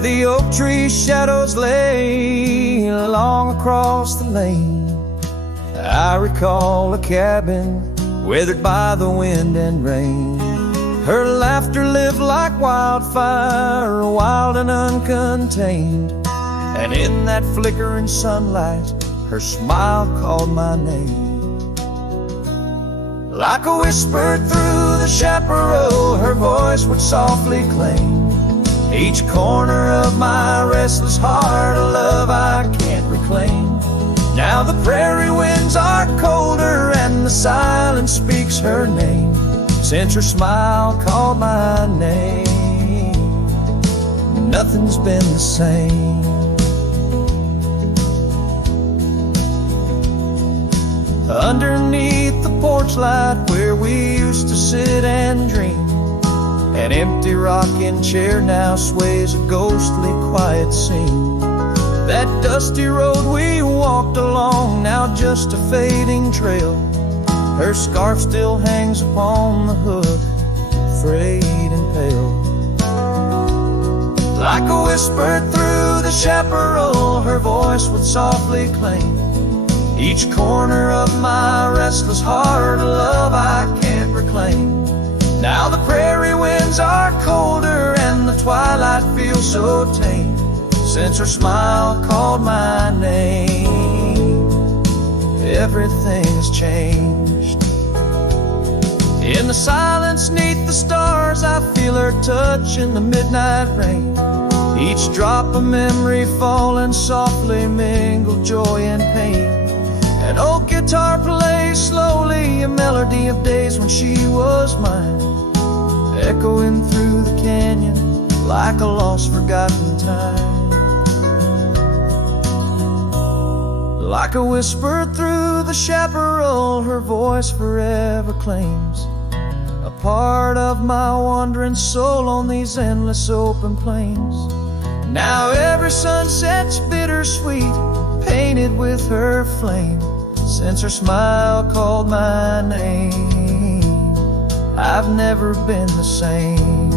where the oak tree shadows lay along across the lane. I recall a cabin weathered by the wind and rain. Her laughter lived like wildfire, wild and uncontained. And in that flickering sunlight, her smile called my name. Like a whisper through the chaparral, her voice would softly claim each corner of my restless heart, a love I can't reclaim. Now the prairie winds are colder and the silence speaks her name. Since her smile called my name, nothing's been the same. Underneath the porch light where we used to sit and dream, an empty rocking chair now sways a ghostly quiet scene. That dusty road we walked along, now just a fading trail. Her scarf still hangs upon the hook, frayed and pale. Like a whisper through the chaparral, her voice would softly claim each corner of my restless heart, a love I can't reclaim. Now the prairie winds are colder and the twilight feels so tame. Since her smile called my name, everything's changed. In the silence neath the stars, I feel her touch in the midnight rain. Each drop of memory falling softly mingle joy and pain. An old guitar plays slowly a melody of days when she was mine, echoing through the canyon like a lost forgotten time. Like a whisper through the chaparral, her voice forever claims a part of my wandering soul on these endless open plains. Now every sunset's bittersweet, painted with her flame. Since her smile called my name, I've never been the same.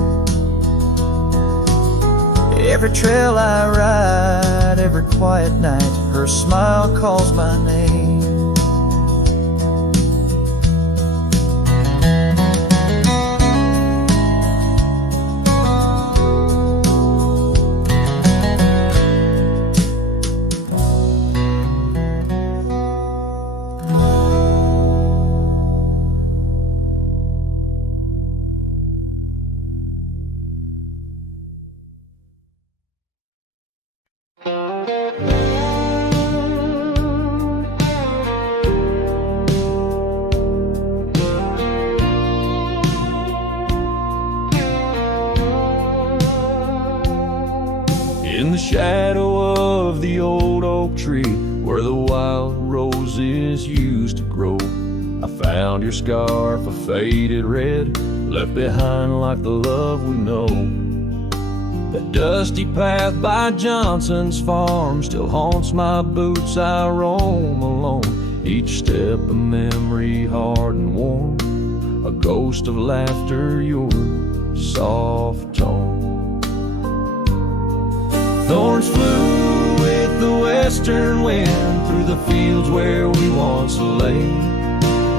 Every trail I ride, every quiet night, her smile calls my name. In the shadow of the old oak tree where the wild roses used to grow, I found your scarf, a faded red, left behind like the love we know. That dusty path by Johnson's farm still haunts my boots, I roam alone. Each step a memory hard and warm, a ghost of laughter, your soft tone. Thorns flew with the western wind through the fields where we once lay.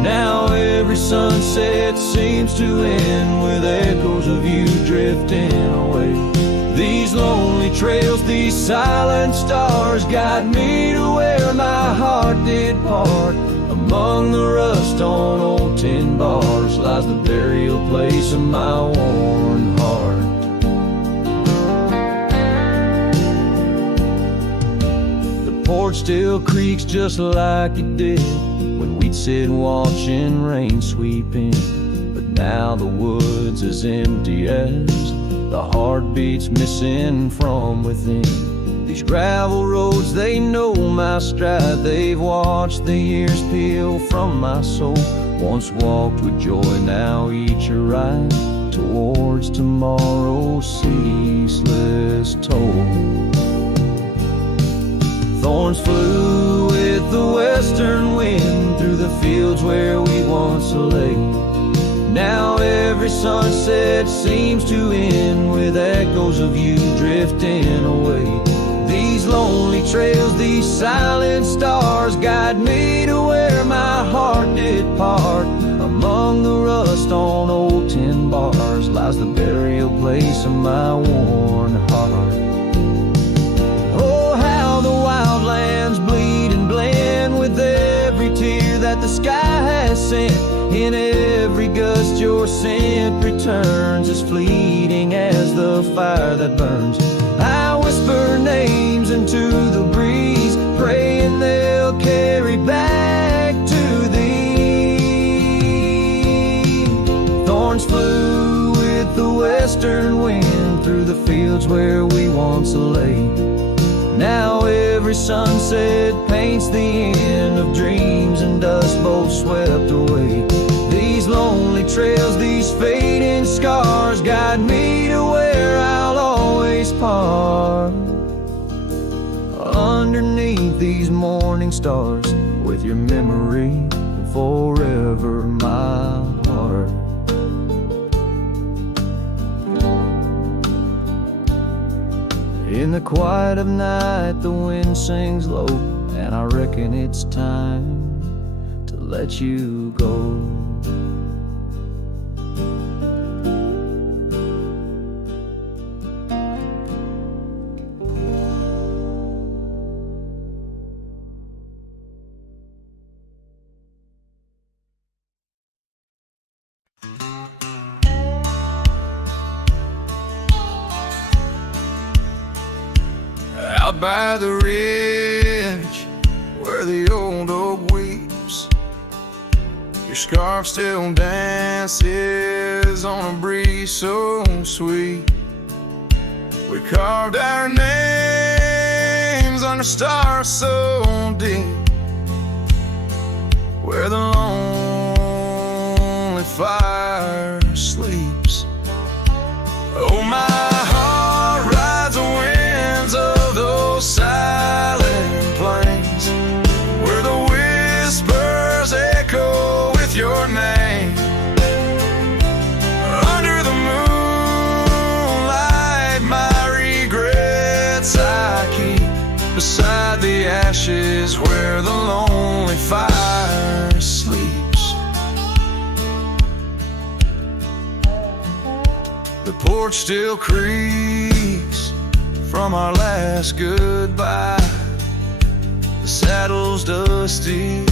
Now every sunset seems to end with echoes of you drifting away. These lonely trails, these silent stars guide me to where my heart did part. Among the rust on old tin bars lies the burial place of my worn heart. Porch still creaks just like it did when we'd sit watching rain sweep in. But now the woods as empty as the heartbeats missing from within. These gravel roads, they know my stride. They've watched the years peel from my soul. Once walked with joy, now each a ride towards tomorrow's ceaseless toll. Thorns flew with the western wind through the fields where we once lay. Now every sunset seems to end with echoes of you drifting away. These lonely trails, these silent stars guide me to where my heart did part. Among the rust on old tin bars lies the burial place of my worn heart. Oh, how the wildlands bleed and blend with every tear that the sky has sent. In every gust your scent returns, as fleeting as the fire that burns. I whisper names into the breeze, praying they'll carry back to thee. Thorns flew with the western wind through the fields where we once lay. Now every sunset paints the end of dreams and dust both swept away. These lonely trails, these fading scars guide me to where I'll always part. Underneath these morning stars, with your memory forever my heart. In the quiet of night the wind sings low, and I reckon it's time to let you go. Out by the ridge where the old oak weeps, your scarf still dances on a breeze so sweet. We carved our names under stars so deep, where the lonely fire sleeps. Oh, my heart rides the winds of those silent plains, where the whispers echo with your name. Under the moonlight, my regrets I keep beside the ashes where the lonely fire sleeps. The porch still creaks from our last goodbye. The saddle's dusty,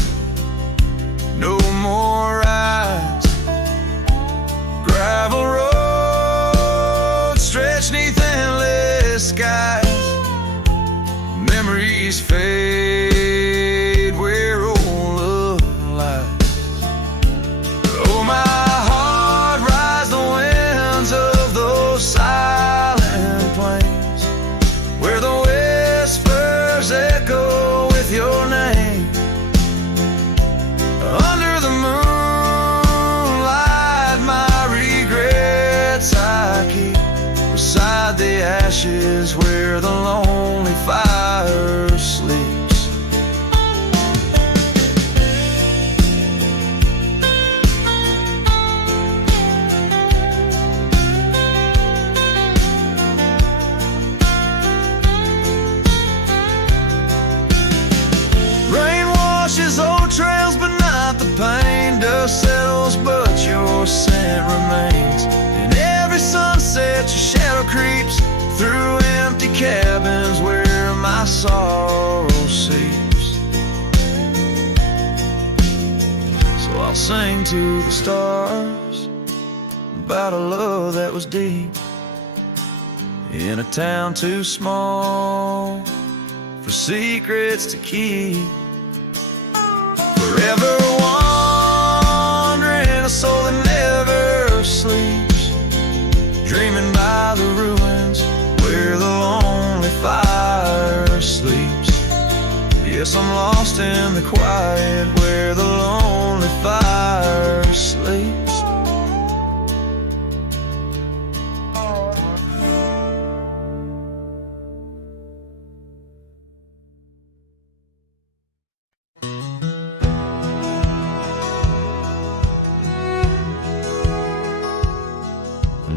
no more rides. Gravel road stretched neath endless skies. Memories fade where old love lies. Oh, my heart rides the winds of those silent plains, where the whispers echo with your name. Under the moonlight, my regrets I keep beside the ashes where the lonely fire sleeps. Rain washes old trails, but not the pain. Dust settles, but your scent remains. In every sunset, your shadow creeps through empty cabins where my sorrow seeps. So I'll sing to the stars about a love that was deep, in a town too small for secrets to keep. Forever wandering, a soul that never sleeps, dreaming by the ruins where the lonely fire sleeps. Yes, I'm lost in the quiet where the lonely fire sleeps.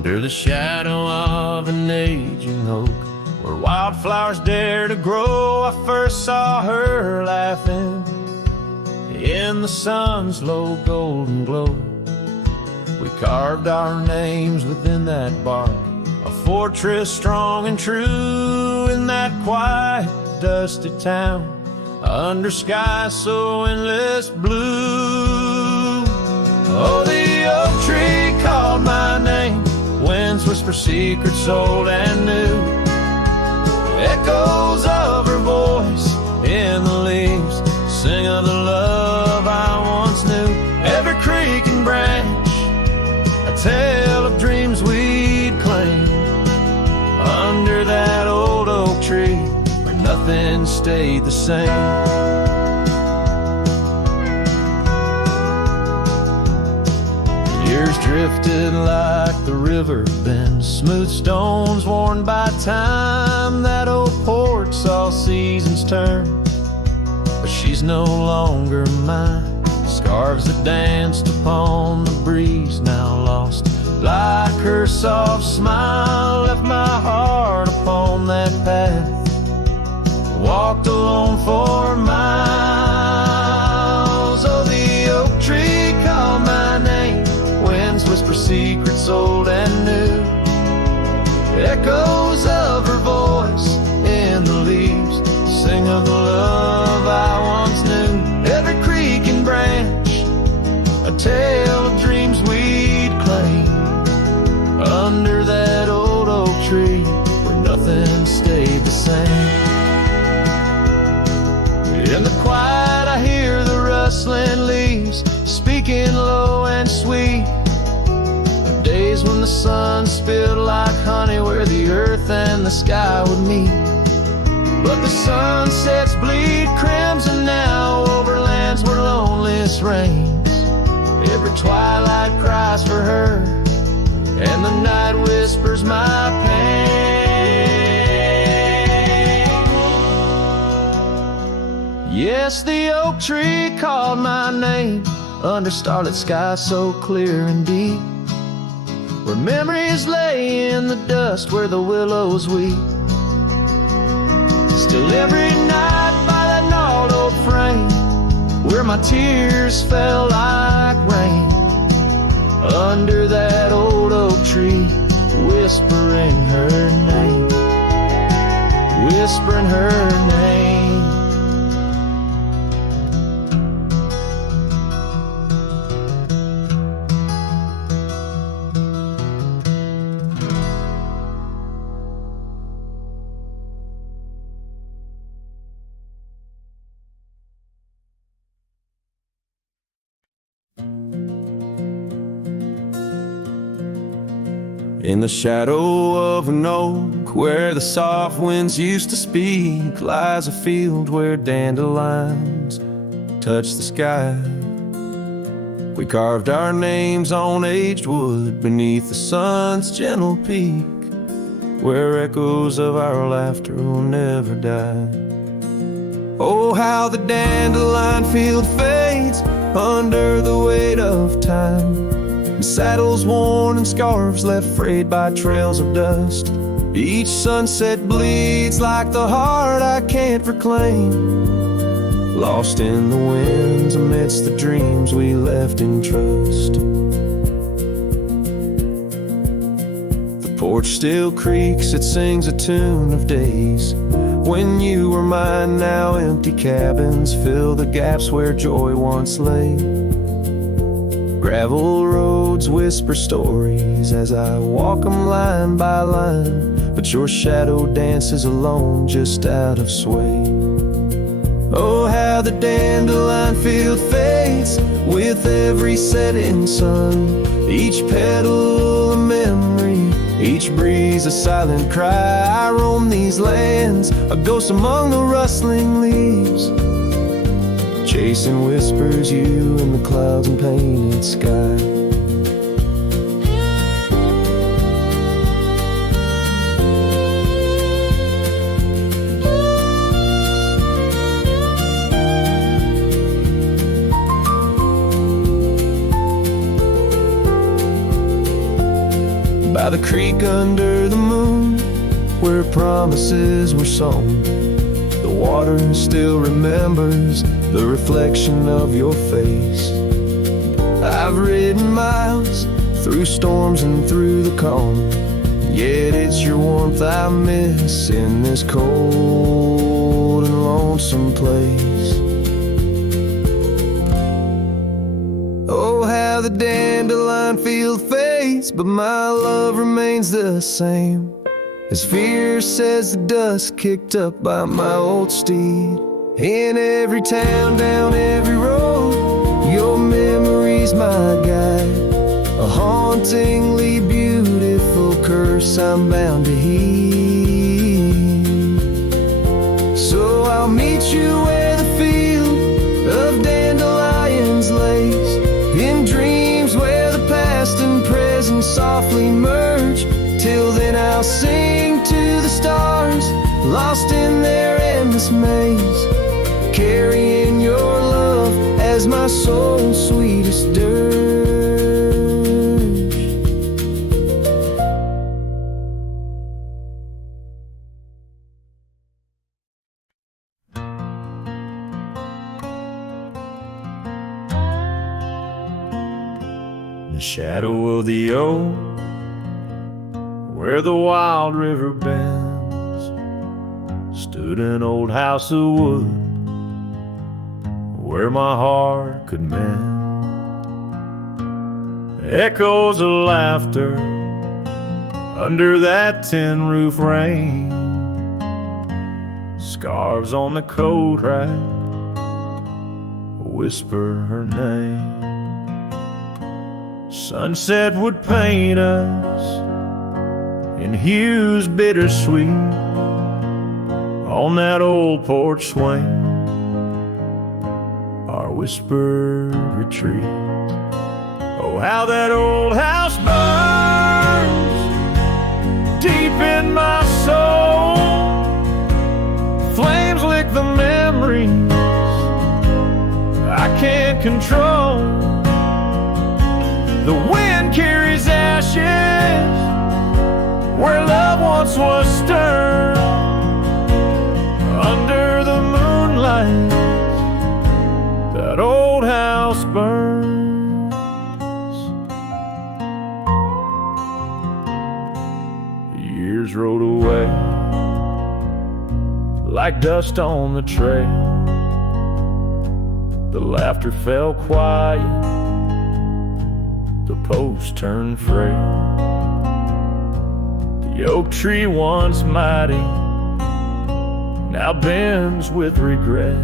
under the shadow of an aging oak, where wildflowers dare to grow. I first saw her laughing in the sun's low golden glow. We carved our names within that bark, a fortress strong and true in that quiet, dusty town, under skies so endless blue. Oh, the oak tree called my name, winds whisper secrets old and new, echoes of her voice in the leaves sing of the love I once knew. Every creek and branch, a tale of dreams we'd claim, under that old oak tree where nothing stayed the same. Years drifted like the river bends, smooth stones worn by time. That old porch saw seasons turn, but she's no longer mine. Scarves that danced upon the breeze, now lost, like her soft smile, left my heart upon that path. Walked alone for miles. Oh, the oak tree called my name, winds whisper secrets old and new, echoes of her voice in the leaves sing of the love I once knew. Every creek and branch, a tale of dreams we'd claim, under that old oak tree where nothing stayed the same. In the quiet I hear the rustling leaves speaking low and sweet, of days when the sun spilled like honey where the earth and the sky would meet. But the sunsets bleed crimson now over lands where loneliness reigns. Every twilight cries for her, and the night whispers my pain. Yes, the oak tree called my name, under starlit skies so clear and deep, where memories lay in the dust where the willows weep. Still every night by that gnarled old frame, where my tears fell like rain, under that old oak tree, whispering her name, whispering her name. In the shadow of an oak, where the soft winds used to speak, lies a field where dandelions touch the sky. We carved our names on aged wood beneath the sun's gentle peak, where echoes of our laughter will never die. Oh, how the dandelion field fades under the weight of time, saddles worn and scarves left frayed by trails of dust. Each sunset bleeds like the heart I can't reclaim, lost in the winds amidst the dreams we left in trust. The porch still creaks, it sings a tune of days when you were mine. Now empty cabins fill the gaps where joy once lay. Gravel roads whisper stories as I walk them line by line, but your shadow dances alone just out of sway. Oh, how the dandelion field fades with every setting sun, each petal a memory, each breeze a silent cry. I roam these lands, a ghost among the rustling leaves, chasing whispers, you in the clouds and painted sky. by the creek under the moon, where promises were sown. The water still remembers the reflection of your face. I've ridden miles through storms and through the calm, yet it's your warmth I miss in this cold and lonesome place. Oh, how the dandelion field fades, but my love remains the same, as fierce as the dust kicked up by my old steed. In every town, down every road, your memory's my guide, a hauntingly beautiful curse I'm bound to heed. So I'll meet you where the field of dandelions lays, in dreams where the past and present softly merge. Till then I'll sing to the stars, lost in their endless maze, carrying your love as my soul's sweetest dirge. The shadow of the oak, where the wild river bends, stood an old house of wood where my heart could mend. Echoes of laughter under that tin roof rain, scarves on the coat rack whisper her name. Sunset would paint us in hues bittersweet on that old porch swing, our whispered retreat. Oh, how that old house burns deep in my soul. Flames lick the memories I can't control. The wind carries ashes where love once was stirred. Under the moonlight, that old house burns. The years rode away like dust on the trail. The laughter fell quiet, the posts turned frail. The oak tree once mighty now bends with regret.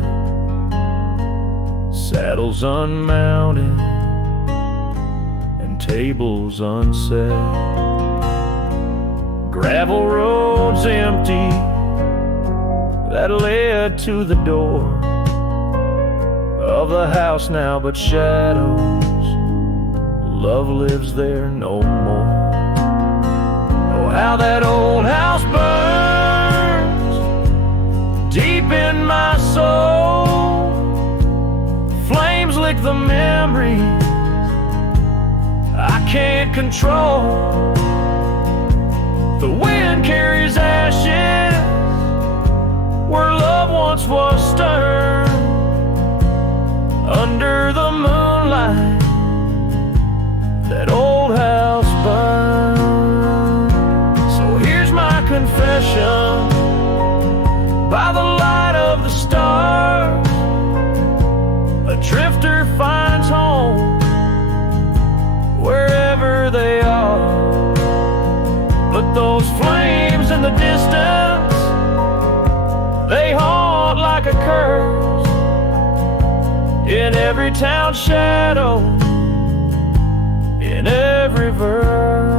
Saddles unmounted and tables unset. Gravel roads empty that led to the door of the house now but shadows. Love lives there no more. Oh, how that old house burns deep in my soul. Flames lick the memories I can't control. The wind carries ashes where love once was stirred. Under the moonlight, that old house burns. So here's my confession by the light of the stars. A drifter finds home wherever they are. But those flames in the distance, they haunt like a curse in every town shadow, in every verse.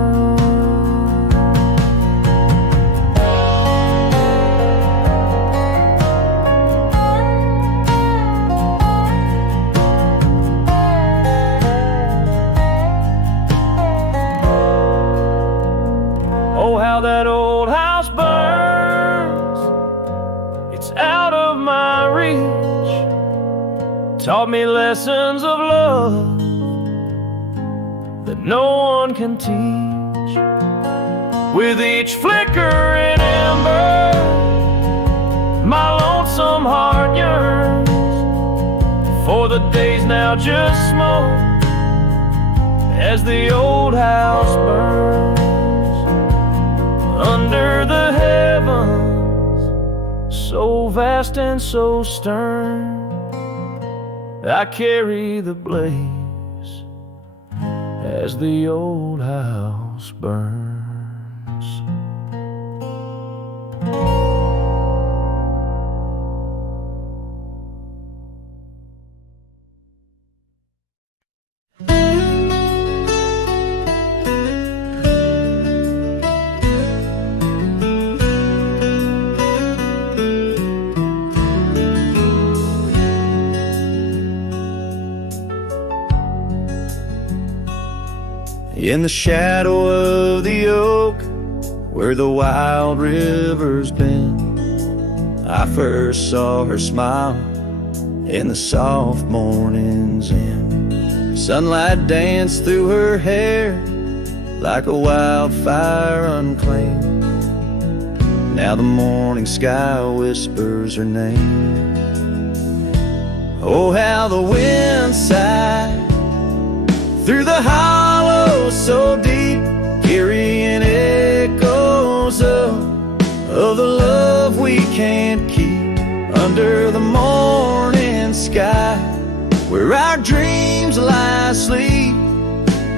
Oh, how that old house burns. It's out of my reach. Taught me lessons of love that no one can teach. With each flickering ember, my lonesome heart yearns for the days now just smoke as the old house burns. Under the heavens, so vast and so stern, I carry the blaze as the old house burns. In the shadow of the oak, where the wild river's been, I first saw her smile in the soft morning's end. Sunlight danced through her hair like a wildfire unclaimed. Now the morning sky whispers her name. Oh, how the wind sighed through the hollow so deep, carrying echoes of the love we can't keep. Under the morning sky, where our dreams lie asleep,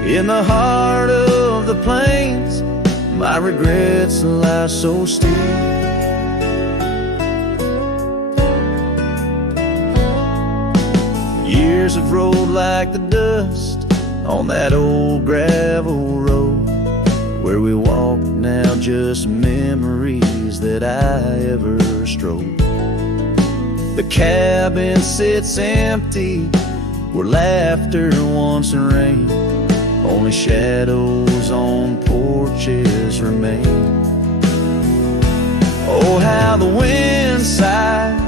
in the heart of the plains, my regrets lie so steep. Years have rolled like the dust on that old gravel road, where we walk now just memories that I ever strode. The cabin sits empty where laughter once reigned, only shadows on porches remain. Oh, how the wind sighed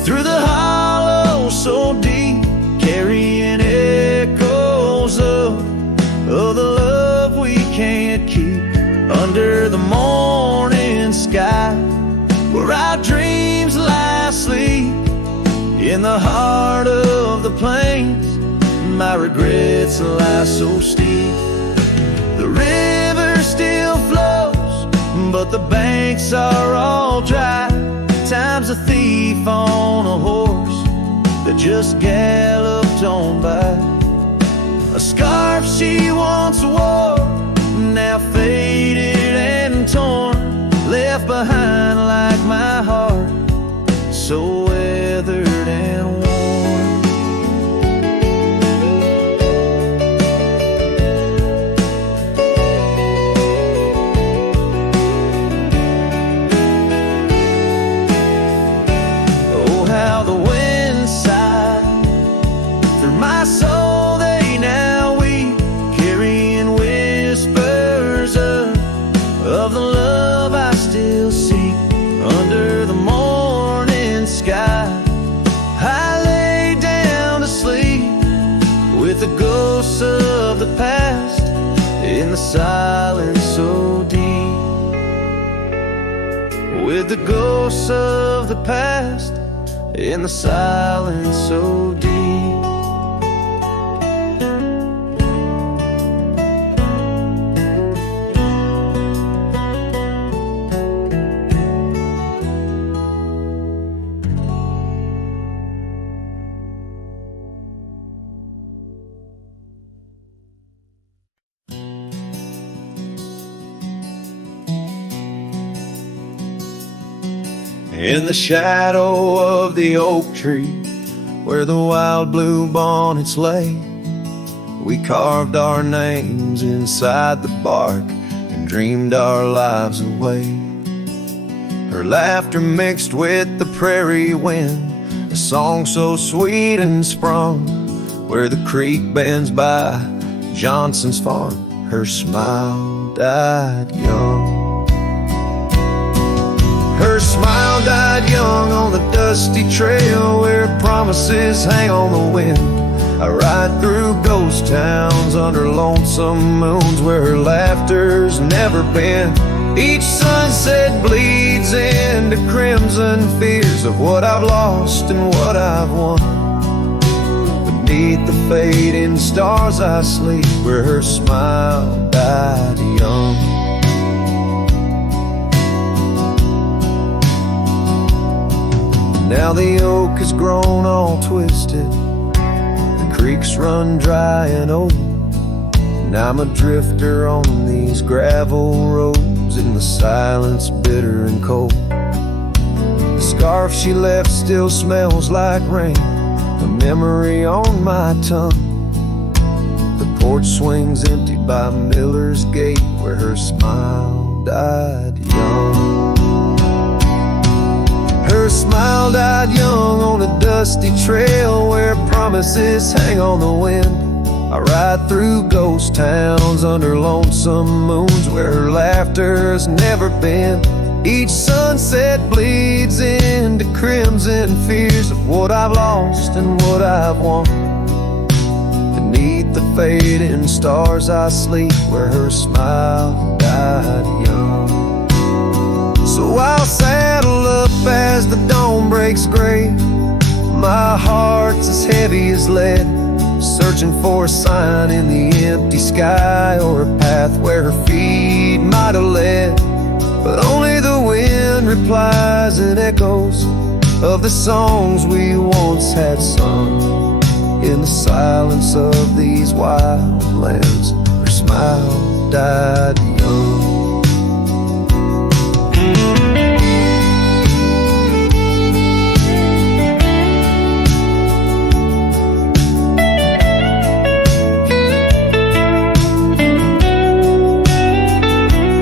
through the hollow so deep, carrying echoes of the love we can't keep. Under the morning sky, where our dreams lie asleep, in the heart of the plains, my regrets lie so steep. The river still flows, but the banks are all dry. Time's a thief on a horse that just galloped on by. A scarf she once wore, now faded and torn, left behind like my heart, so weathered and worn. Oh, how the wind sighed through my soul, they now weep, carrying whispers of the love I still seek. Under the morning sky, I lay down to sleep with the ghosts of the past in the silence so deep. With the ghosts of the past in the silence so deep. In the shadow of the oak tree, where the wild blue bonnets lay, we carved our names inside the bark and dreamed our lives away. Her laughter mixed with the prairie wind, a song so sweet and sprung, where the creek bends by Johnson's farm. Her smile died young. Her smile died young on the dusty trail, where promises hang on the wind. I ride through ghost towns under lonesome moons where her laughter's never been. Each sunset bleeds into crimson fears of what I've lost and what I've won. Beneath the fading stars I sleep where her smile died young. Now the oak has grown all twisted, the creeks run dry and old, and I'm a drifter on these gravel roads in the silence bitter and cold. The scarf she left still smells like rain, a memory on my tongue. The porch swings empty by Miller's Gate where her smile died young. Her smile died young on a dusty trail where promises hang on the wind. I ride through ghost towns under lonesome moons where her laughter's never been. Each sunset bleeds into crimson fears of what I've lost and what I've won. Beneath the fading stars I sleep where her smile died young. So I'll saddle up as the dawn breaks gray. My heart's as heavy as lead, searching for a sign in the empty sky or a path where her feet might have led. But only the wind replies in echoes of the songs we once had sung. In the silence of these wild lands, her smile died young.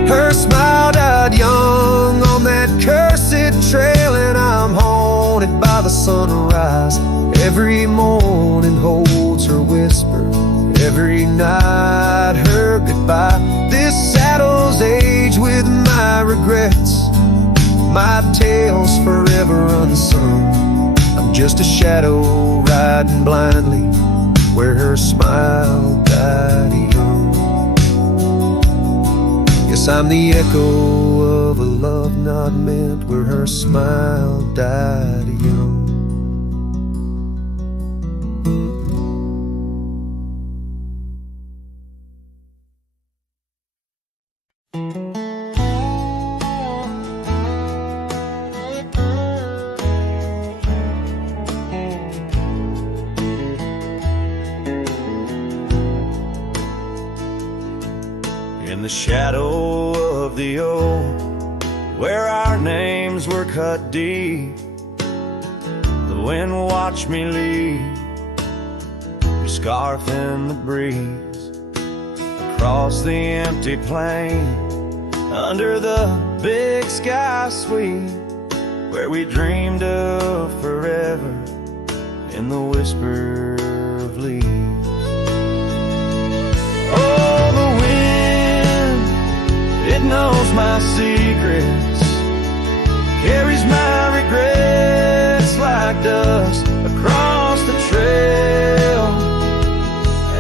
Her smile died young on that cursed trail, and I'm haunted by the sunrise. Every morning holds her whisper, every night her goodbye. This saddle's age with my regrets, my tale's forever unsung. I'm just a shadow riding blindly where her smile died young. Yes, I'm the echo of a love not meant where her smile died young. In the shadow of the oak, where our names were cut deep, the wind watched me leave, your scarf in the breeze, across the empty plain, under the big sky sweep, where we dreamed of forever in the whisper of leaves. Oh, the wind, it knows my secrets, carries my regrets like dust across the trail,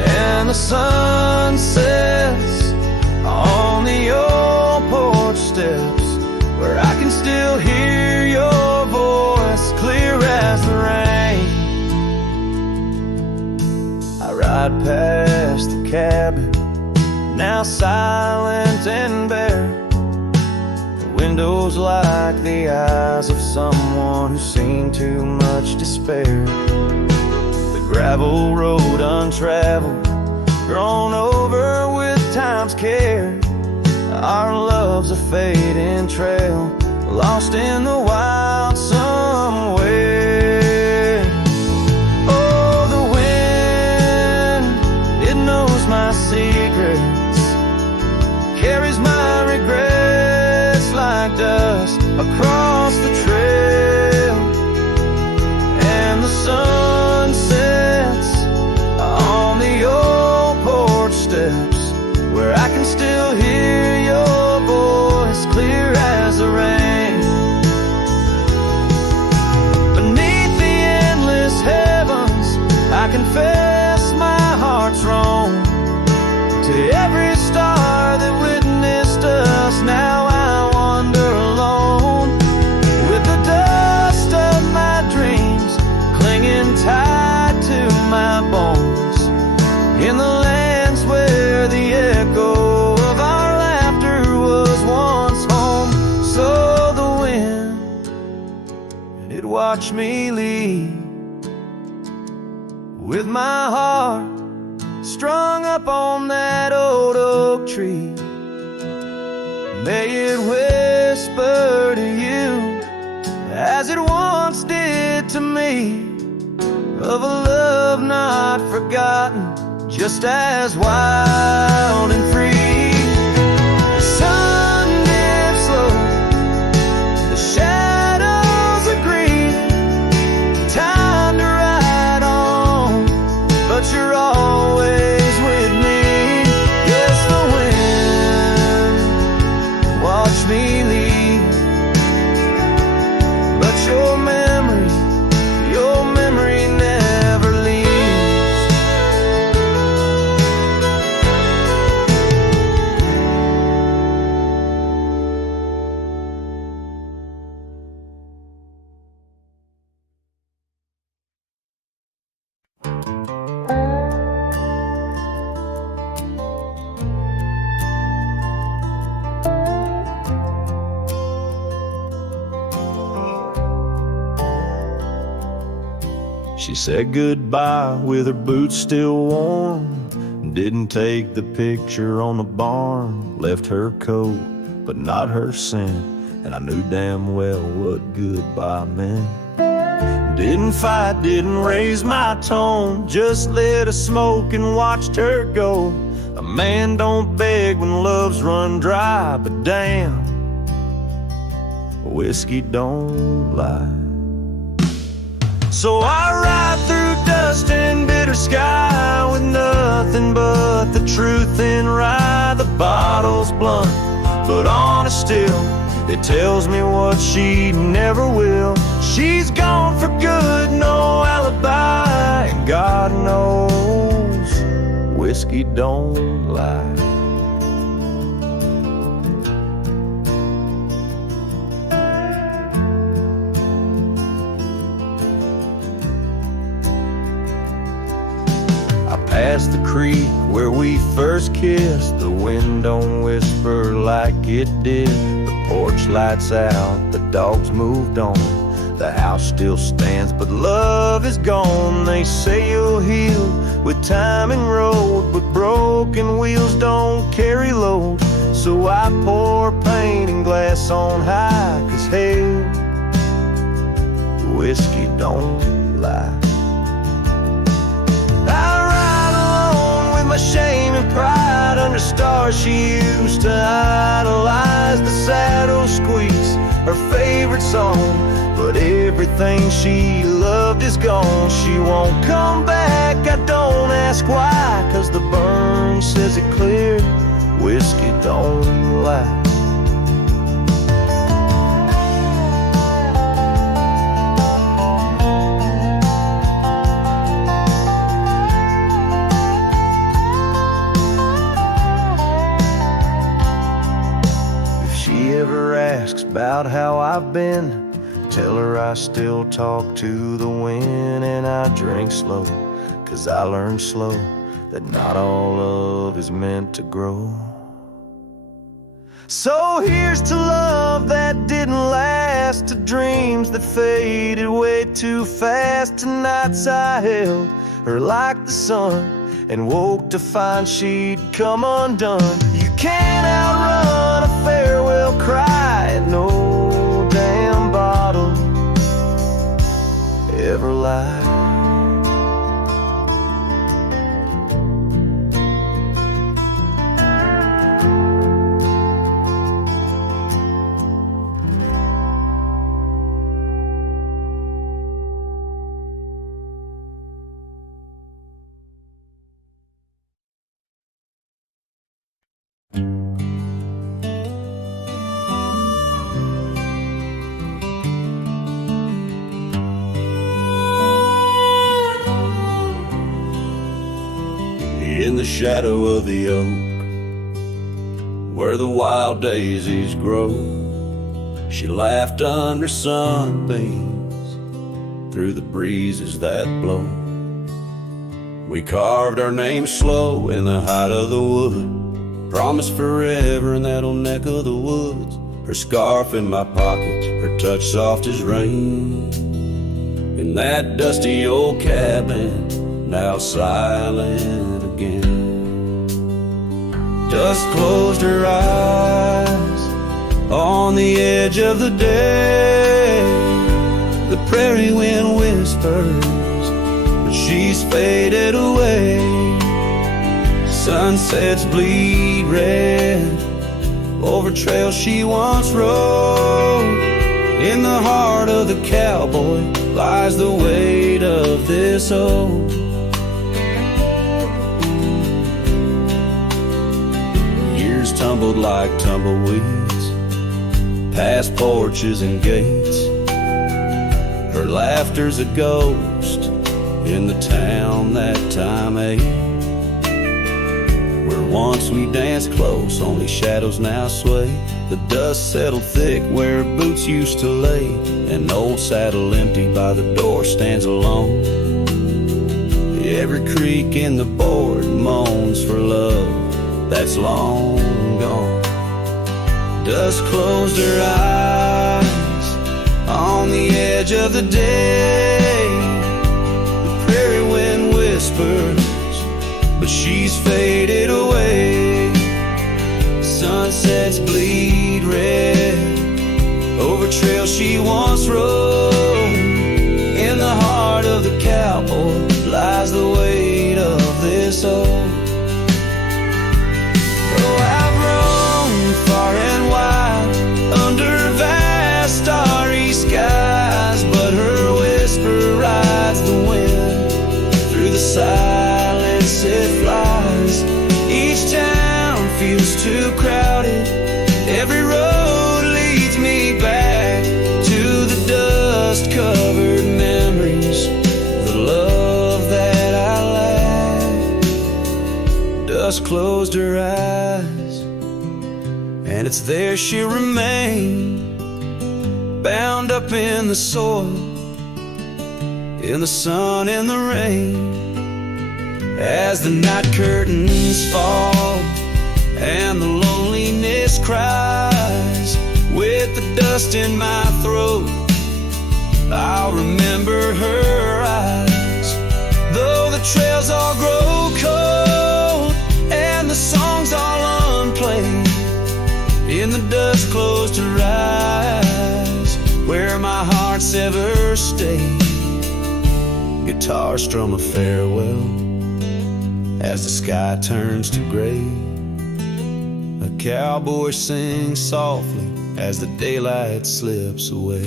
and the sun sets on the old porch steps where I can still hear your voice clear as the rain. I ride past the cabin, now silent and bare, the windows like the eyes of someone who's seen too much despair. The gravel road untraveled, grown over with time's care, our love's a fading trail, lost in the wild somewhere. Oh, the wind, it knows my secrets, carries my regrets like dust across the trail, and the sun sets on the old porch steps where I can still hear your voice clear as the rain. But me leave with my heart strung up on that old oak tree. May it whisper to you as it once did to me, of a love not forgotten, just as wild and free. The sun dips slow, the shadows agree, time to ride on, but you're always with me. Yes, the wind watch me leave, but your memory never leaves. She said goodbye with her boots still warm, didn't take the picture on the barn, left her coat but not her scent, and I knew damn well what goodbye meant. Didn't fight, didn't raise my tone, just lit a smoke and watched her go. A man don't beg when love's run dry, but damn, whiskey don't lie. So I ride through dust and bitter sky with nothing but the truth in rye. The bottle's blunt, but honest still, it tells me what she never will. She's gone for good, no alibi, and God knows whiskey don't lie. Past the creek where we first kissed, the wind don't whisper like it did. The porch lights out, the dogs moved on, the house still stands, but love is gone. They say you'll heal with time and road, but broken wheels don't carry load. So I pour paint and glass on high, 'cause hey, whiskey don't lie. My shame and pride under stars she used to idolize. The saddle squeaks, her favorite song, but everything she loved is gone. She won't come back, I don't ask why, 'cause the burn says it clear, whiskey don't lie. Ever asks about how I've been, tell her I still talk to the wind, and I drink slow, 'cause I learned slow that not all love is meant to grow. So here's to love that didn't last, to dreams that faded way too fast, to nights I held her like the sun and woke to find she'd come undone. You can't outrun a farewell cry, and no damn bottle ever lied. In the shadow of the oak, where the wild daisies grow, she laughed under sunbeams through the breezes that blow. We carved our names slow in the height of the wood, promised forever in that old neck of the woods. Her scarf in my pocket, her touch soft as rain. in that dusty old cabin, now silent again. Dusk closed her eyes on the edge of the day. The prairie wind whispers, but she's faded away. Sunsets bleed red over trails she once rode. In the heart of the cowboy lies the weight of this old. Years tumbled like tumbleweeds past porches and gates. Her laughter's a ghost in the town that time ate. Where once we danced close, only shadows now sway. The dust settled thick where boots used to lay. An old saddle empty by the door stands alone. Every creak in the board moans for love that's long gone. Dust closed her eyes on the edge of the day. The prairie wind whispers, but she's faded away. Sunsets bleed red over trails she once rode. In the heart of the cowboy lies the weight of this old. Oh, I've roamed far and wide under vast starry skies, but her whisper rides the wind through the silence it flies. Each town feels too crowded. Every road leads me back to the dust-covered memories, the love that I lacked. Dust closed her eyes, and it's there she'll remain, bound up in the soil, in the sun and the rain. As the night curtains fall and the loneliness cries, with the dust in my throat, I'll remember her eyes. Though the trails all grow cold and the songs all unplayed, in the dust closed her eyes, where my heart's ever stayed. Guitar strum a farewell as the sky turns to gray. A cowboy sings softly as the daylight slips away.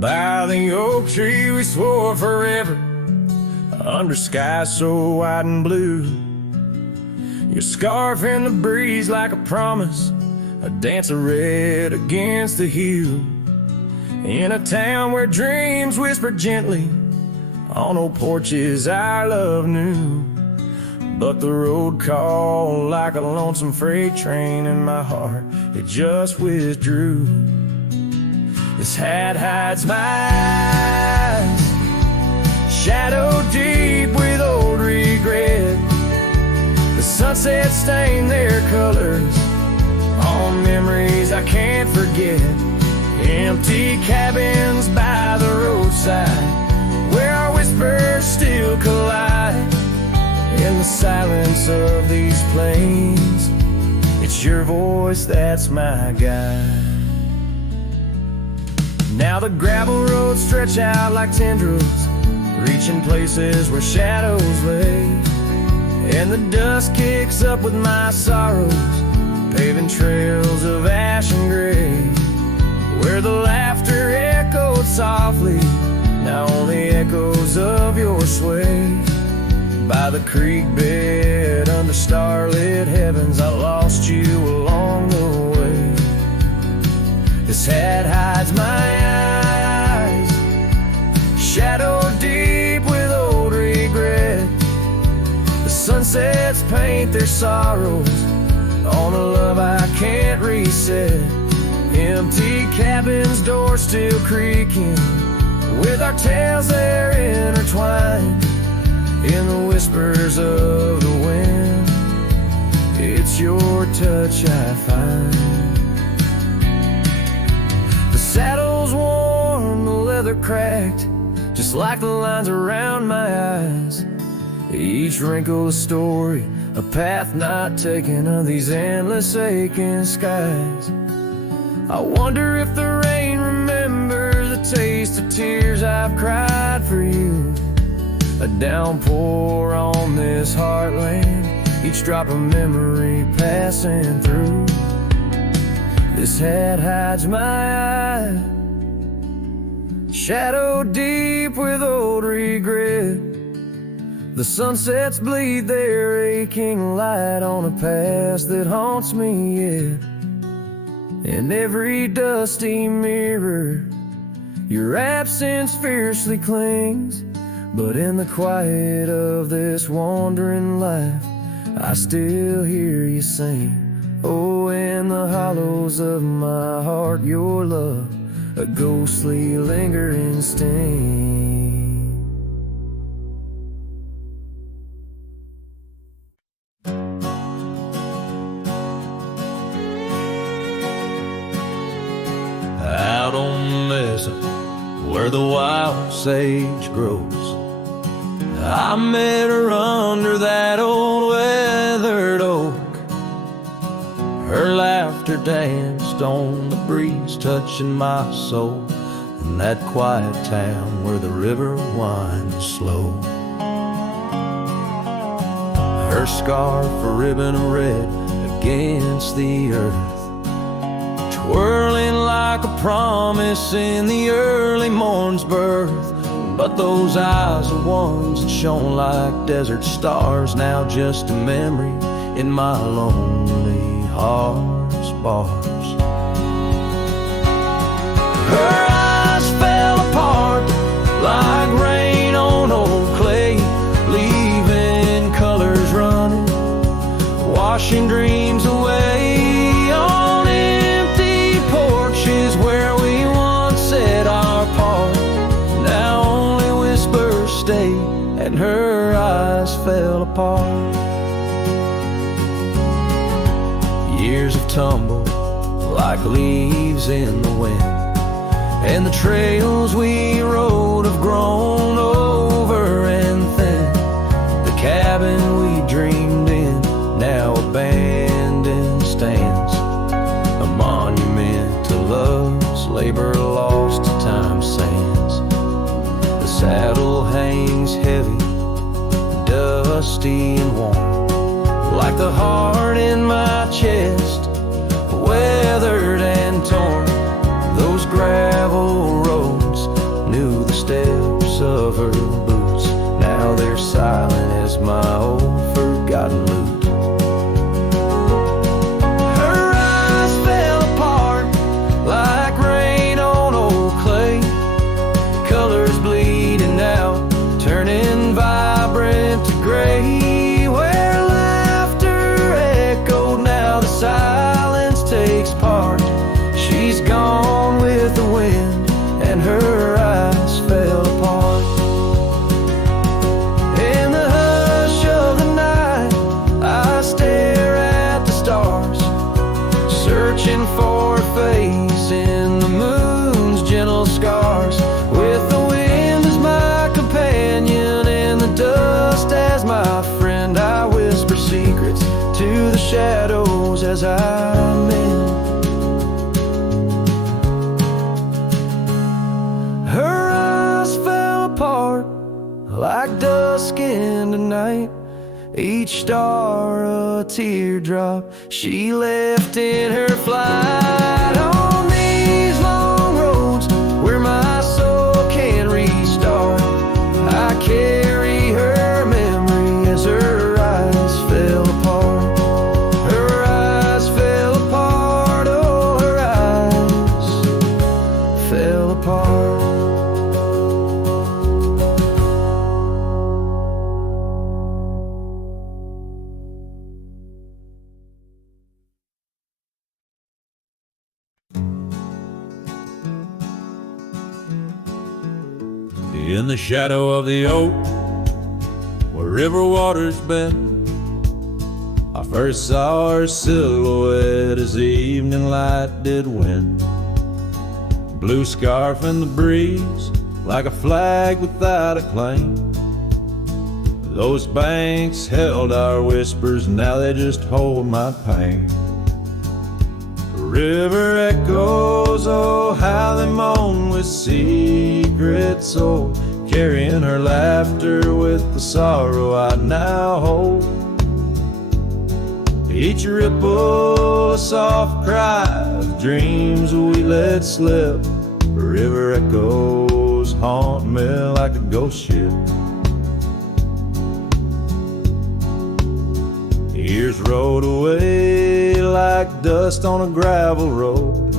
By the oak tree we swore forever, under skies so wide and blue. Your scarf in the breeze like a promise, a dance of red against the hue. In a town where dreams whisper gently, on old porches our love knew. But the road called like a lonesome freight train, and my heart, it just withdrew. This hat hides my eyes, shadow deep with old regret. The sunset stained their colors on memories I can't forget. Empty cabins by the roadside, where our whispers still collide. In the silence of these plains, it's your voice that's my guide. Now the gravel roads stretch out like tendrils, reaching places where shadows lay. And the dust kicks up with my sorrows, paving trails of ash and gray. Where the laughter echoed softly, now only echoes of your sway. By the creek bed under starlit heavens, I lost you along the way. This hat hides my eyes, shadow deep with old regret. The sunsets paint their sorrows on a love I can't reset. Empty cabin's door still creaking, with our tails there intertwined. In the whispers of the wind, it's your touch I find. The saddle's warm, the leather cracked, just like the lines around my eyes. Each wrinkle a story, a path not taken of these endless aching skies. I wonder if the rain remembers the taste of tears I've cried for you. A downpour on this heartland, each drop of memory passing through. This hat hides my eye, shadow deep with old regret. The sunsets bleed their aching light on a past that haunts me yet. In every dusty mirror, your absence fiercely clings. But in the quiet of this wandering life, I still hear you sing. Oh, in the hollows of my heart, your love, a ghostly lingering sting. Out on the mesa, where the wild sage grows, I met her under that old weathered oak. Her laughter danced on the breeze, touching my soul in that quiet town where the river winds slow. Her scarf a ribbon of red against the earth, twirling like a promise in the early morn's birth. But those eyes are ones that shone like desert stars, now just a memory in my lonely heart's bars. Her eyes fell apart like rain on old clay, leaving colors running, washing dreams away. On empty porches where we once said our part, now only whispers stay, and her eyes fell apart. Years have tumbled like leaves in the wind, and the trails we rode have grown over and thin. The cabin we dreamed in, now abandoned, stands a monument to love's labor lost to time's sands. The saddle hangs heavy, dusty and warm, like the heart in my chest, weathered and torn. Those gravel roads knew the steps of her boots, now they're silent as my old forgotten lute. Her eyes fell apart like rain on old clay, colors bleeding out, turning vibrant to gray. Where laughter echoed, now the silence takes part. She's gone with the wind, and her eyes fell apart. In the hush of the night, I stare at the stars, searching for a face in the moon's gentle scars. With the wind as my companion and the dust as my friend, I whisper secrets to the shadows as I mend. Her eyes fell apart like dusk into night, each star a teardrop she left in her flight. On these long roads where my soul can't restart, I carry her memory as her eyes fell apart. Her eyes fell apart, oh, her eyes fell apart. In the shadow of the oak, where river waters bend, I first saw her silhouette as the evening light did win. Blue scarf in the breeze, like a flag without a claim. Those banks held our whispers, now they just hold my pain. River echoes, oh how they moan with secrets old, carrying her laughter with the sorrow I now hold. Each ripple a soft cry of dreams we let slip. River echoes haunt me like a ghost ship. Years rode away like dust on a gravel road,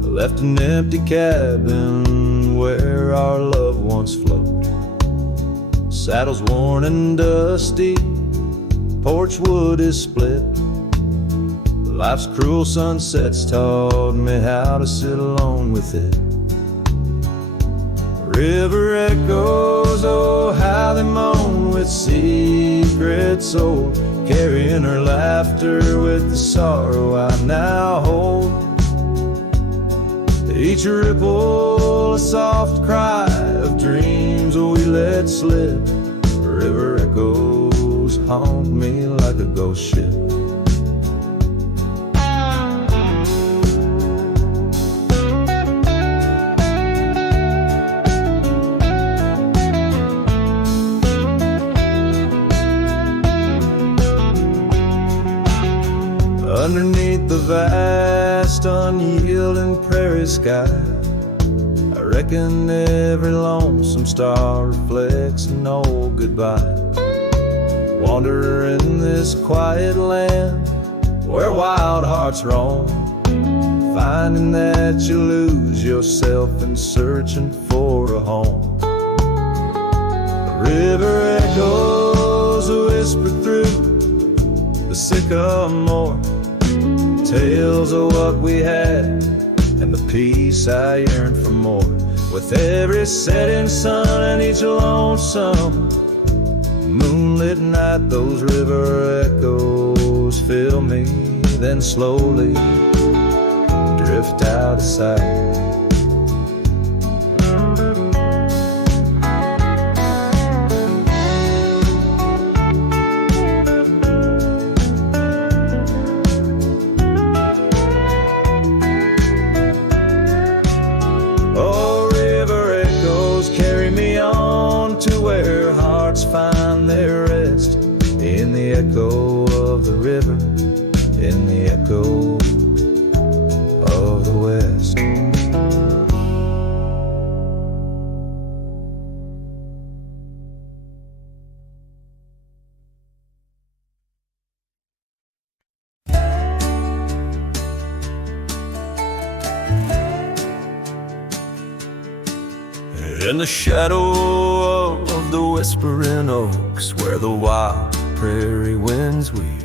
left an empty cabin where our loved ones float. Saddles worn and dusty, porch wood is split. Life's cruel sunsets taught me how to sit alone with it. River echoes, oh how they moan with secrets old, carrying her laughter with the sorrow I now hold. Each ripple a soft cry of dreams we let slip. River echoes haunt me like a ghost ship. Underneath the vast, unyielding prairie sky, I reckon every lonesome star reflects an old goodbye. Wander in this quiet land where wild hearts roam, finding that you lose yourself in searching for a home. The river echoes whisper through the sycamore, tales of what we had and the peace I yearned for more. With every setting sun and each lonesome moonlit night, those river echoes fill me, then slowly drift out of sight. Find their rest in the echo of the river, in the echo of the West. In the shadow of the whispering oaks, where the wild prairie winds weep,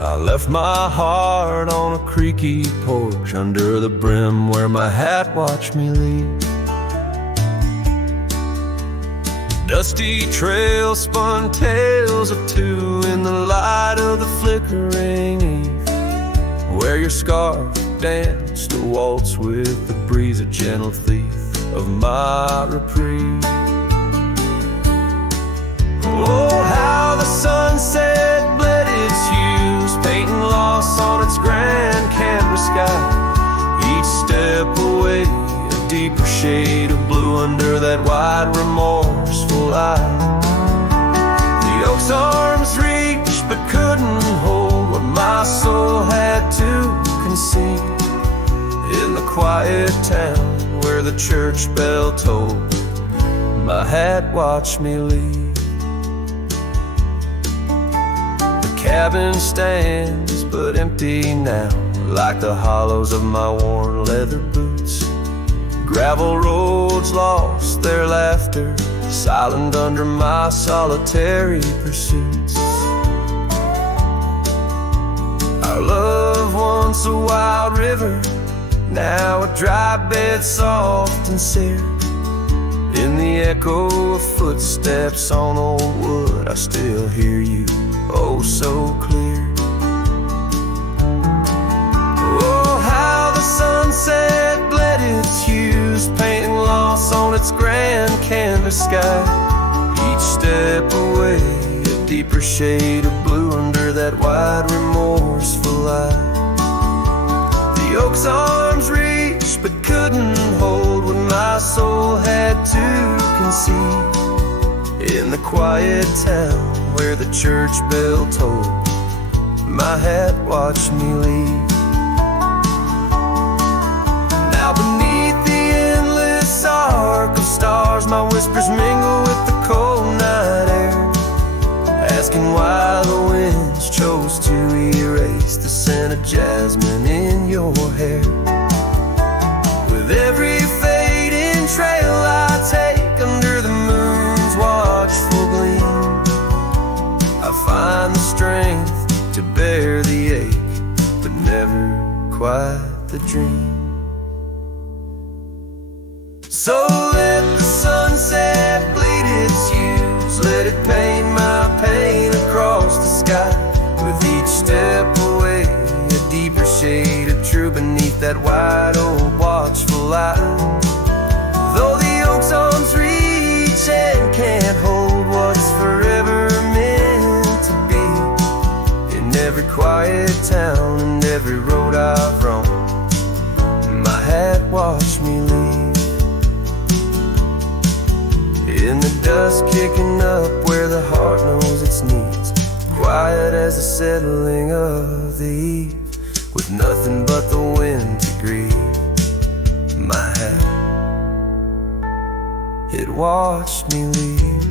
I left my heart on a creaky porch under the brim where my hat watched me leave. Dusty trails spun tales of two in the light of the flickering eve, where your scarf danced a waltz with the breeze, a gentle thief of my reprieve. Oh, how the sunset bled its hues, painting loss on its grand canvas sky. Each step away, a deeper shade of blue under that wide, remorseful eye. The oak's arms reached but couldn't hold what my soul had to conceal. In the quiet town where the church bell tolled, my hat watched me leave. The cabin stands but empty now, like the hollows of my worn leather boots. Gravel roads lost their laughter, silent under my solitary pursuits. Our love, once a wild river, now a dry bed soft and sere. In the echo of footsteps on old wood, I still hear you, oh so clear. Oh, how the sunset bled its hues, painting loss on its grand canvas sky. Each step away, a deeper shade of blue under that wide remorseful light. The oak's arms reached but couldn't hold what my soul had to conceive. In the quiet town where the church bell tolled, my hat watched me leave. Now beneath the endless arc of stars, my whispers mingle with the cold night air, asking why the winds chose to erase the scent of jasmine in your hair. With every fading trail I take under the moon's watchful gleam, I find the strength to bear the ache, but never quite the dream. So let the sunset bleed its hues, let it paint my pain across the sky. With each step away, a deeper shade of true beneath that wide old watchful light. Though the oak's arms reach and can't hold what's forever meant to be, in every quiet town and every road I've roamed, my hat watched me leave. In the dust kicking up where the heart knows its needs, quiet as the settling of the eve, with nothing but the wind to grieve, my hat, it watched me leave.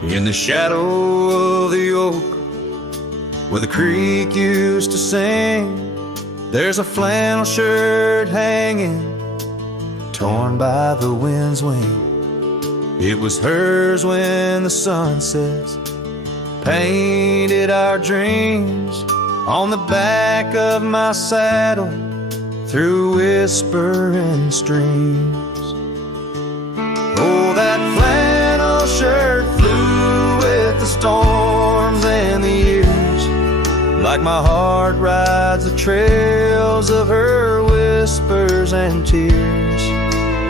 In the shadow of the oak, where the creek used to sing, there's a flannel shirt hanging, torn by the wind's wing. It was hers when the sunsets painted our dreams on the back of my saddle through whispering streams. Oh, that flannel shirt flew with the storms and the years, like my heart rides the trails of her whispers and tears.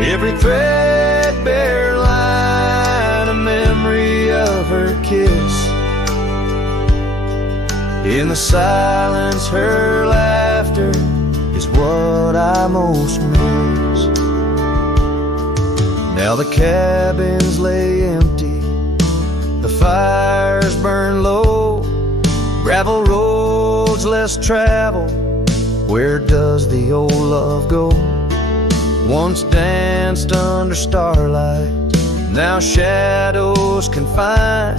Every threadbare line, a memory of her kiss. In the silence, her laughter is what I most miss. Now the cabins lay empty, the fires burn low, gravel roads less traveled. Where does the old love go? Once danced under starlight, now shadows confine,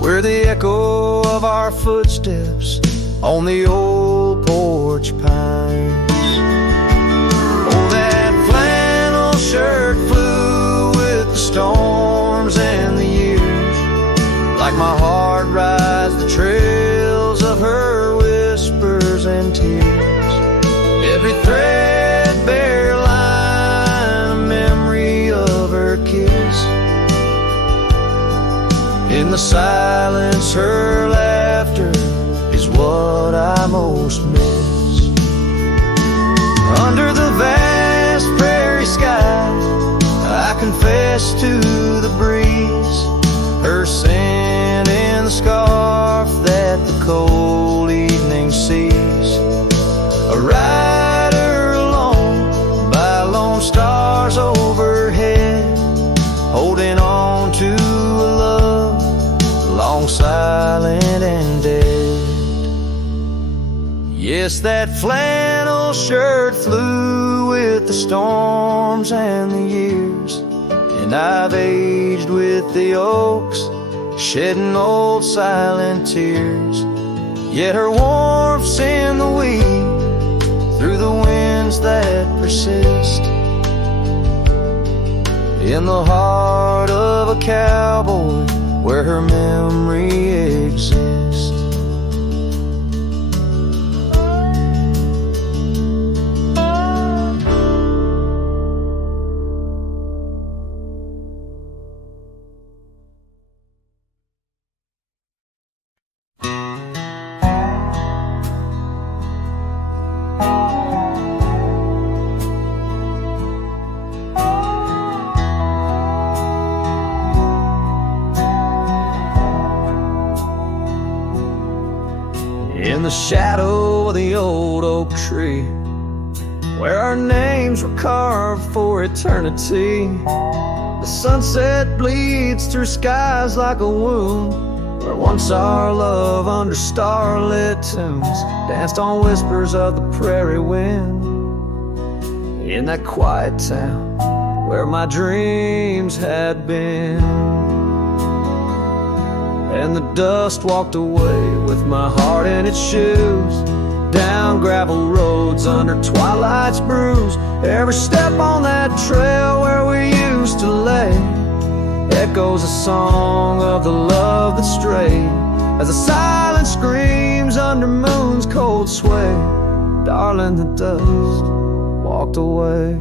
where the echo of our footsteps on the old porch pines. Oh, that flannel shirt flew with the storms and the years, like my heart rides the trails of her whispers and tears. Every threadbare line, a memory of her kiss. In the silence, her laughter is what I most miss. Under the vast prairie sky, I confess to the breeze, her scent in the scarf that the cold evening sees. A rider alone by lone stars overhead, holding on to a love long silent and dead. Yes, that flannel shirt flew with the storms and the years, and I've aged with the oaks, shedding old silent tears. Yet her warmth's in the weed, through the winds that persist. in the heart of a cowboy where her memory exists. In the shadow of the old oak tree, where our names were carved for eternity, the sunset bleeds through skies like a wound, where once our love under starlit tunes danced on whispers of the prairie wind. In that quiet town where my dreams had been, and the dust walked away with my heart in its shoes, down gravel roads under twilight's bruise. Every step on that trail where we used to lay echoes a song of the love that strayed, as the silence screams under moon's cold sway. Darling, the dust walked away.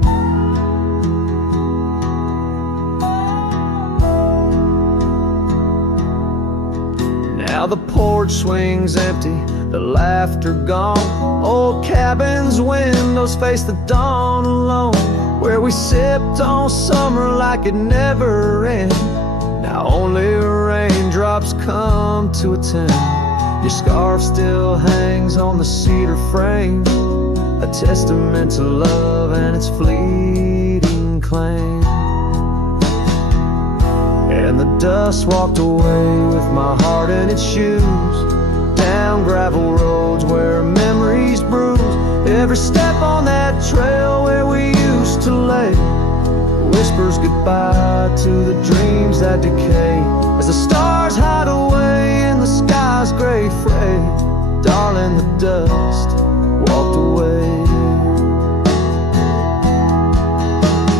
Now the porch swings empty, the laughter gone. Old cabins' windows face the dawn alone, where we sipped on summer like it never ended. Now only raindrops come to attend. Your scarf still hangs on the cedar frame, a testament to love and its fleeting claim. And the dust walked away with my heart in its shoes, down gravel roads where memories bruise. Every step on that trail where we used to lay whispers goodbye to the dreams that decay, as the stars hide away in the sky's gray fray. Darling, the dust walked away.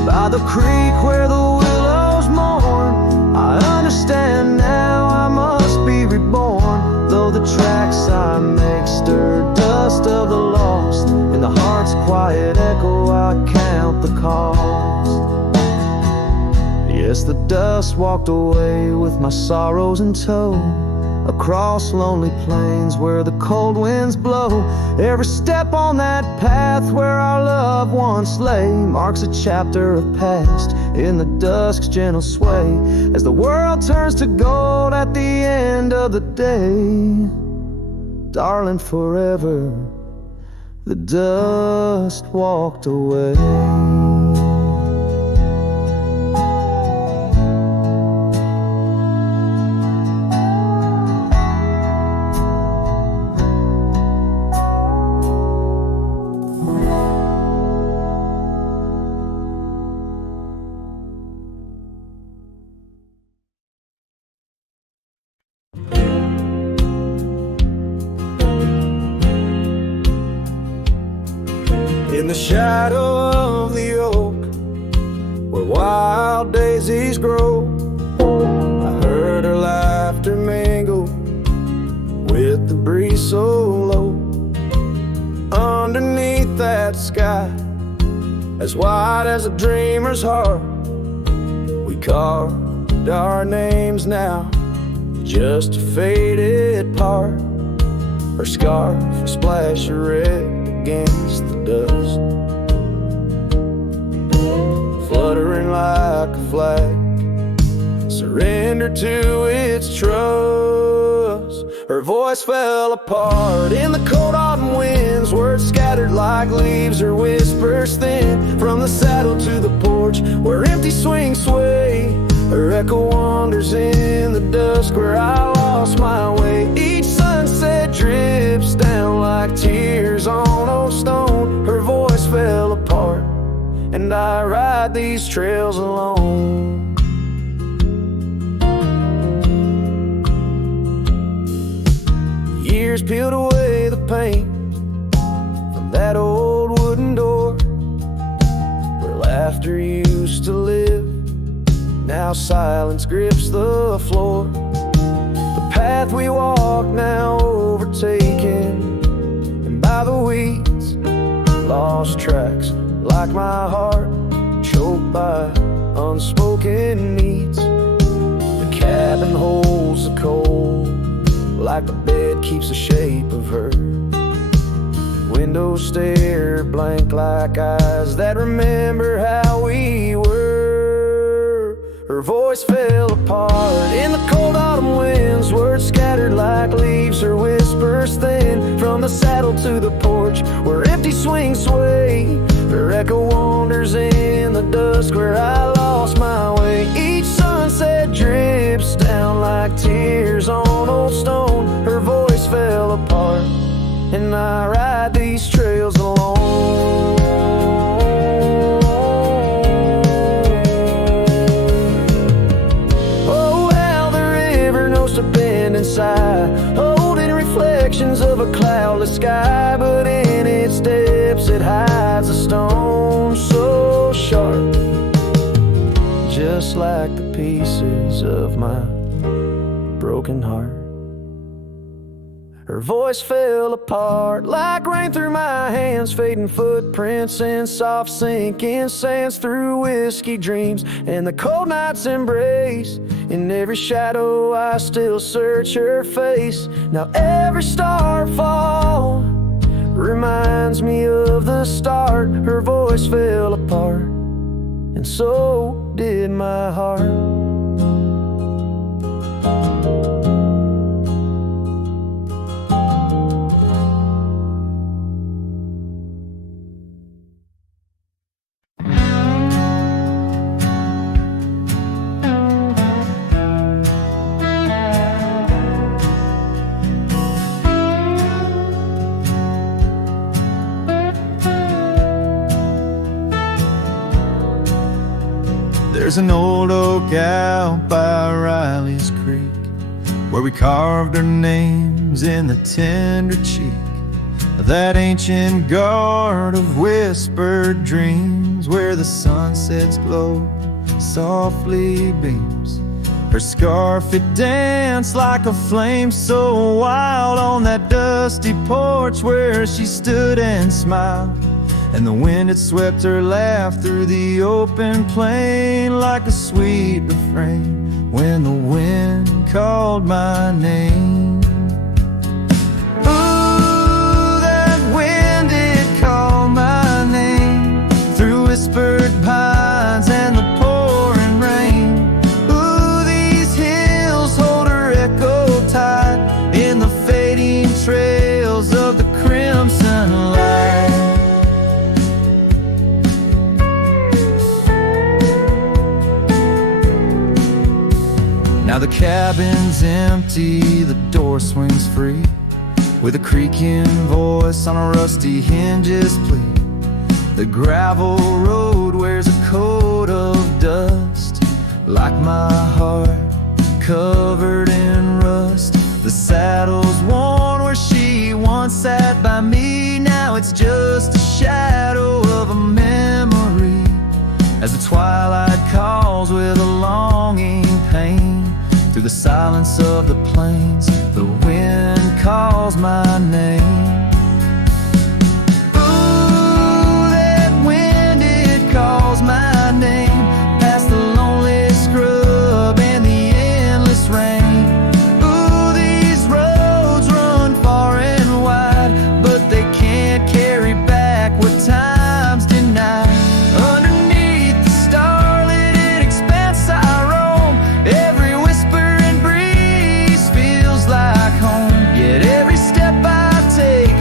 By the creek where the willows mourn, I understand now I must be reborn. Though the tracks I make stir dust of the lost, in the heart's quiet echo I count the cost. Yes, the dust walked away with my sorrows in tow, across lonely plains where the cold winds blow. Every step on that path where our love once lay marks a chapter of past in the dusk's gentle sway, as the world turns to gold at the end of the day. Darling, forever the dust walked away. In the shadow of the oak, where wild daisies grow, I heard her laughter mingle with the breeze so low. Underneath that sky, as wide as a dreamer's heart, we carved our names now, just a faded part. Her scarf a splash of red against the dust, fluttering like a flag, surrender to its trust. Her voice fell apart in the cold autumn winds, words scattered like leaves, her whispers thin, from the saddle to the porch where empty swings sway. Her echo wanders in the dusk where I lost my way. Each sunset drips down like tears on old stone. Her voice fell apart, and I ride these trails alone. Years peeled away the paint from that old wooden door where laughter used to live now silence grips the floor. The path we walk now overtaken, and by the weeds, lost tracks like my heart, choked by unspoken needs. The cabin holds the cold, like the bed keeps the shape of her. Windows stare blank like eyes that remember how we were. Her voice fell apart in the cold autumn winds, words scattered like leaves, her whispers thin from the saddle to the porch where empty swings sway. Her echo wanders in the dusk where I lost my way. Each sunset drips down like tears on old stone. Her voice fell apart, and I ride these trails alone. Oh, how the river knows to bend and sigh, holding reflections of a cloudless sky. But in its depths it hides a stone so sharp, just like the pieces of my broken heart. Her voice fell apart like rain through my hands, fading footprints in soft sinking sands, through whiskey dreams and the cold night's embrace. In every shadow I still search her face. Now every starfall reminds me of the start. Her voice fell apart, and so did my heart. There's an old oak out by Riley's Creek where we carved our names in the tender cheek of that ancient guard of whispered dreams, where the sunset's glow softly beams. Her scarf, it danced like a flame so wild on that dusty porch where she stood and smiled. And the wind had swept her laugh through the open plain like a sweet refrain when the wind called my name. Ooh, that wind did call my name through whispered pines and the pouring rain. Ooh, these hills hold her echo tight in the fading trails of the crimson light. Now the cabin's empty, the door swings free, with a creaking voice on a rusty hinge's plea. The gravel road wears a coat of dust, like my heart, covered in rust. The saddle's worn where she once sat by me, now it's just a shadow of a memory, as the twilight calls with a longing pain. Through the silence of the plains, the wind calls my name. Ooh, that wind, it calls my name, past the lonely scrub and the endless rain. Ooh, these roads run far and wide, but they can't carry back what time's denied. Underneath the starlit expanse I roam, every like home. Yet every step I take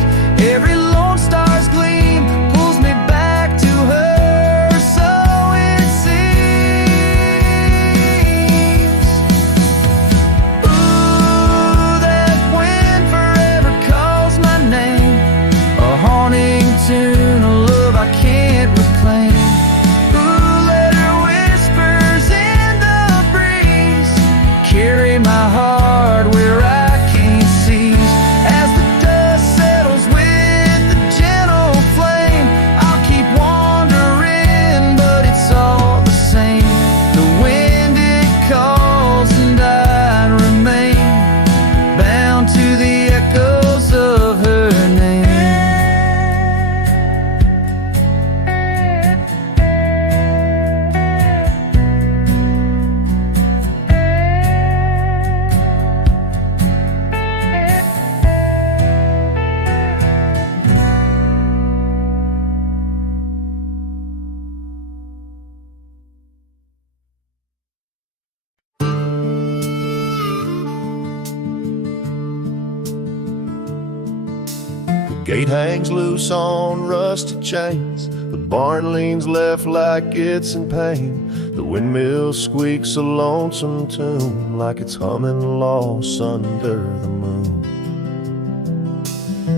Fate hangs loose on rusted chains. The barn leans left like it's in pain. The windmill squeaks a lonesome tune, like it's humming lost under the moon.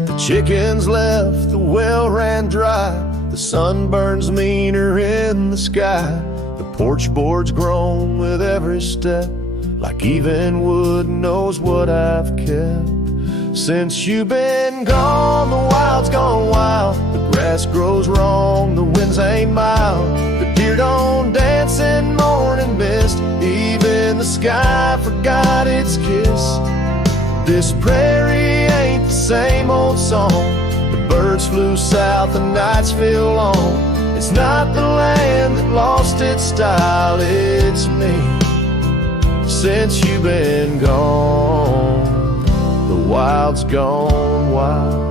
The chickens left, the well ran dry. The sun burns meaner in the sky. The porch board's grown with every step, like even wood knows what I've kept. Since you've been gone, the wild's gone wild. The grass grows wrong, the winds ain't mild. The deer don't dance in morning mist. Even the sky forgot its kiss. This prairie ain't the same old song. The birds flew south, the nights feel long. It's not the land that lost its style, it's me. Since you've been gone, the wild's gone wild.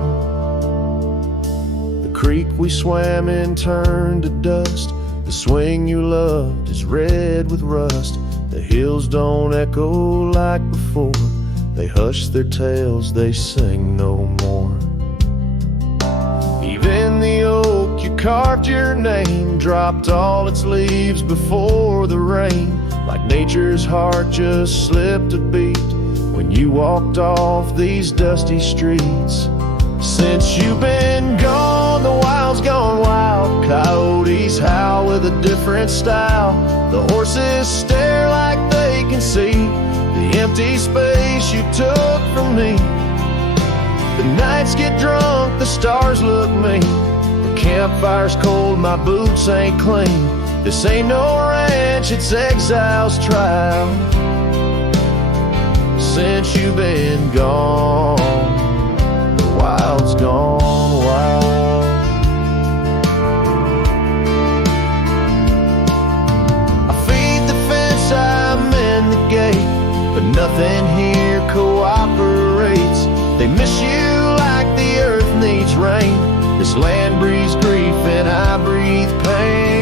The creek we swam in turned to dust. The swing you loved is red with rust. The hills don't echo like before. They hush their tales, they sing no more. Even the oak you carved your name dropped all its leaves before the rain. Like nature's heart just slipped a beat when you walked off these dusty streets. Since you've been gone, the wild's gone wild. Coyotes howl with a different style. The horses stare like they can see the empty space you took from me. The nights get drunk, the stars look mean. The campfire's cold, my boots ain't clean. This ain't no ranch, it's exile's trial. Since you've been gone, the wild's gone wild. I feed the fence, I'm in the gate, but nothing here cooperates. They miss you like the earth needs rain. This land breathes grief and I breathe pain.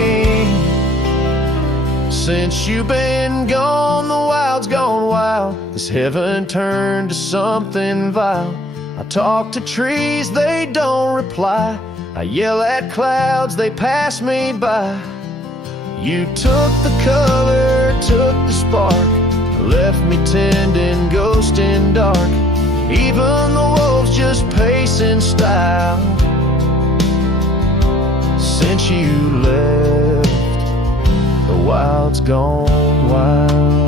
Since you've been gone, the wild's gone wild. This heaven turned to something vile. I talk to trees, they don't reply. I yell at clouds, they pass me by. You took the color, took the spark, left me tending, ghosting dark. Even the wolves just pace in style. Since you left, the wild's gone wild.